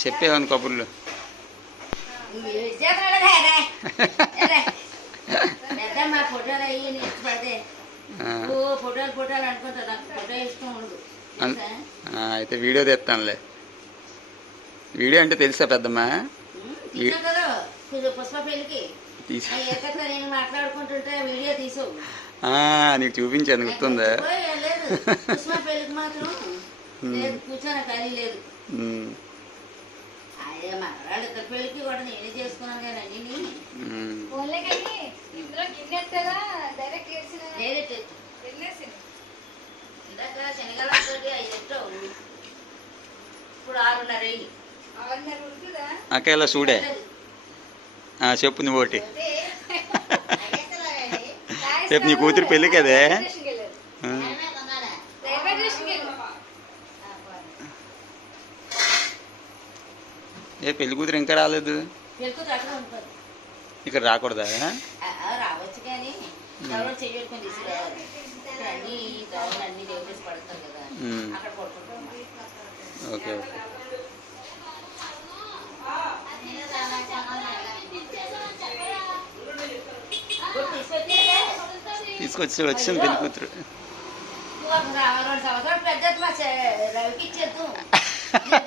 చెప్పేవని కబుర్లు. అయితే video తెస్తానులే. Video అంటే తెలుసా పెద్దమ్మా? మాట్లాడుకుంటుంటే వీడియో తీసావు, నీకు చూపించాను గుర్తుందా? పెళ్ళికి మాత్రం కూర్చొని ఖాళీ లేదు. అదే మగవాళ్ళు ఇద్దరు పెళ్ళికి కూడా నేనే చేసుకున్నాను కానీ అన్ని ఇందాక శనగలతో 5 ఎట్టావు, ఇప్పుడు 6:30 అయ్యి. అకేలా చూడే చెప్పు నువ్వు ఒకటి. రేపు నీ కూతురు పెళ్ళి కదే. ఏ పెళ్లి కూతురు ఇంకా రాలేదు, ఇక్కడ రాకూడదా? రావచ్చు కానీ చెయ్యడుకొని తీసుకురావాలి. అన్ని గౌరవం అన్ని దేవుడేసి పడతారు కదా, అక్కడ పడుకుంటాం. Okay okay. వచ్చింది పెళ్లి కూతురు. 2 సంవత్సరాలు పెద్ద మా రవికి ఇచ్చేద్దు,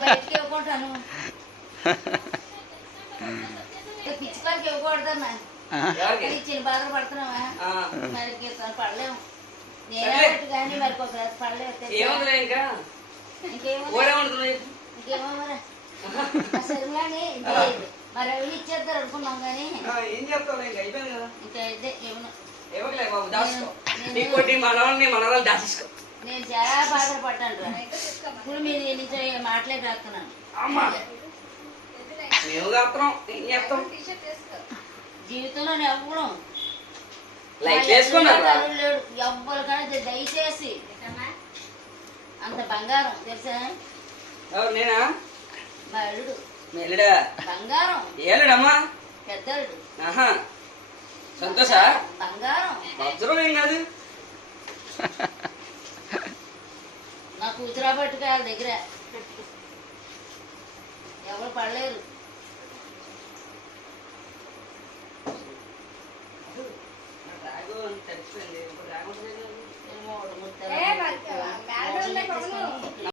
బయటకి ఇవ్వకుంటాను. పిచ్చికారికి ఇవ్వకూడదన్నా, చిన్న బాధలు పడుతున్నావా? మరి పడలేము. నేనే కానీ మరి పడలేవు. ఇంకేమో మరి రవిని ఇచ్చేద్దారు అనుకున్నాం కానీ ఇంకైతే నేను చాలా బాధలు పడ్డాను. ఇప్పుడు మీరు నుంచి మాట్లాడేస్తున్నాను. జీవితంలో ఎవ్వడం లేడు, ఎవ్వరు కానీ దయచేసి అంత బంగారం తెలుసా? మా అల్లుడు బంగారం, పెద్దలుడు సంతోష బంగారం. ఏం కాదు, నా కూతురా పట్టుకు వాళ్ళ దగ్గర ఎవరు పడలేరు.